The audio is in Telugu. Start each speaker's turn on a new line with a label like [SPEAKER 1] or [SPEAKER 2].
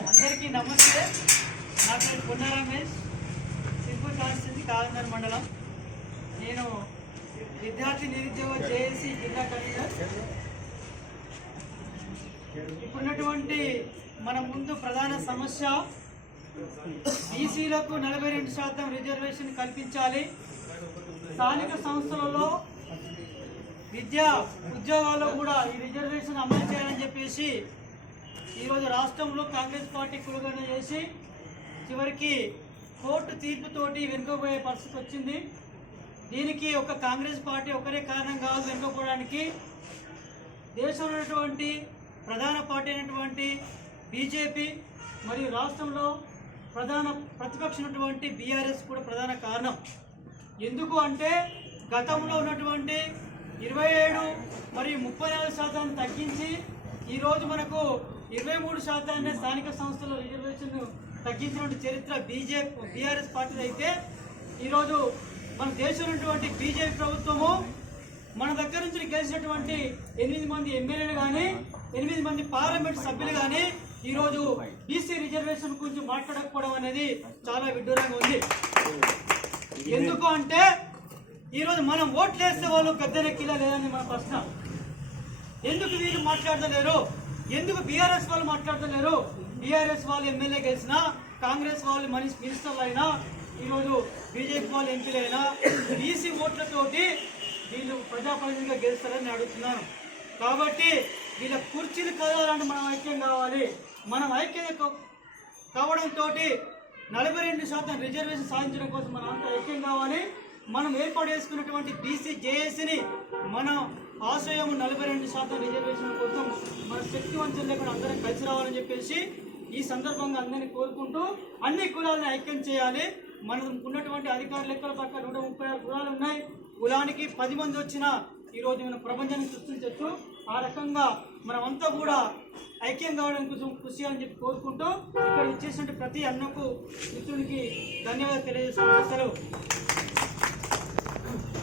[SPEAKER 1] అందరికీ నమస్తే. నా పేరు పొన్న రమేష్. సింపుల్ కాన్స్టిట్యూన్సీ కాకినాడ మండలం. నేను విద్యార్థి నిరుద్యోగ జేఏసీ జిల్లా కన్వీనర్ ఇప్పుడున్నటువంటి మన ముందు ప్రధాన సమస్య బీసీలకు నలభై రెండు శాతం రిజర్వేషన్ కల్పించాలి. స్థానిక సంస్థలలో విద్యా ఉద్యోగాల్లో కూడా ఈ రిజర్వేషన్ అమలు చేయాలని చెప్పేసి ఈరోజు రాష్ట్రంలో కాంగ్రెస్ పార్టీ కులుగన చేసి చివరికి కోర్టు తీర్పుతోటి వెనుకపోయే పరిస్థితి వచ్చింది. దీనికి ఒక కాంగ్రెస్ పార్టీ ఒకరే కారణం కాదు వెనుకపోవడానికి దేశంలో ఉన్నటువంటి ప్రధాన పార్టీ అయినటువంటి బీజేపీ మరియు రాష్ట్రంలో ప్రధాన ప్రతిపక్షమైనటువంటి బీఆర్ఎస్ కూడా ప్రధాన కారణం. ఎందుకు అంటే గతంలో ఉన్నటువంటి ఇరవై ఏడు మరియు ముప్పై నాలుగు శాతాన్ని తగ్గించి ఈరోజు మనకు ఇరవై మూడు శాతాన్ని స్థానిక సంస్థల రిజర్వేషన్ తగ్గించినటువంటి చరిత్ర బీజేపీ బీఆర్ఎస్ పార్టీ అయితే ఈరోజు మన దేశం ఉన్నటువంటి బీజేపీ ప్రభుత్వము మన దగ్గర నుంచి గెలిచినటువంటి ఎనిమిది మంది ఎమ్మెల్యేలు కానీ ఎనిమిది మంది పార్లమెంట్ సభ్యులు కానీ ఈరోజు బీసీ రిజర్వేషన్ గురించి మాట్లాడకపోవడం అనేది చాలా విడ్డూరంగా ఉంది. ఎందుకు అంటే ఈరోజు మనం ఓట్లు వేస్తే వాళ్ళు గద్దెనెక్కిలా లేదని మన ప్రశ్న. ఎందుకు వీళ్ళు మాట్లాడతలేరు? ఎందుకు బీఆర్ఎస్ వాళ్ళు మాట్లాడతలేరు? బీఆర్ఎస్ వాళ్ళు ఎమ్మెల్యే గెలిచినా కాంగ్రెస్ వాళ్ళు మనిషి మినిస్టర్లు అయినా ఈరోజు బీజేపీ వాళ్ళు ఎంపీలు అయినా బీసీ ఓట్లతోటి వీళ్ళు ప్రజాప్రతినిధిగా గెలుస్తారని నేను అడుగుతున్నాను. కాబట్టి వీళ్ళ కుర్చీలు కదలాలంటే మనం ఐక్యం కావాలి. మనం ఐక్యం కావడంతో నలభై రెండు శాతం రిజర్వేషన్ సాధించడం కోసం మనం అంతా ఐక్యం కావాలి. మనం ఏర్పాటు చేసుకున్నటువంటి బీసీ జేఏసీని మన ఆశ్రయం నలభై రెండు శాతం రిజర్వేషన్ కోసం మన శక్తి లేకుండా అందరం కలిసి రావాలని చెప్పేసి ఈ సందర్భంగా అందరినీ కోరుకుంటూ అన్ని కులాలను ఐక్యం చేయాలి. మనం ఉన్నటువంటి అధికార లెక్కల పక్క నూట ముప్పై ఆరు కులాలు ఉన్నాయి. కులానికి పది మంది వచ్చినా ఈరోజు మనం ప్రపంచాన్ని సృష్టించవచ్చు. ఆ రకంగా మనమంతా కూడా ఐక్యం కావడం కోసం కృషి చేయాలని చెప్పి కోరుకుంటూ ఇక్కడ ఇచ్చేసినటువంటి ప్రతి అన్నకు మిత్రునికి ధన్యవాదాలు తెలియజేస్తున్నాను అసలు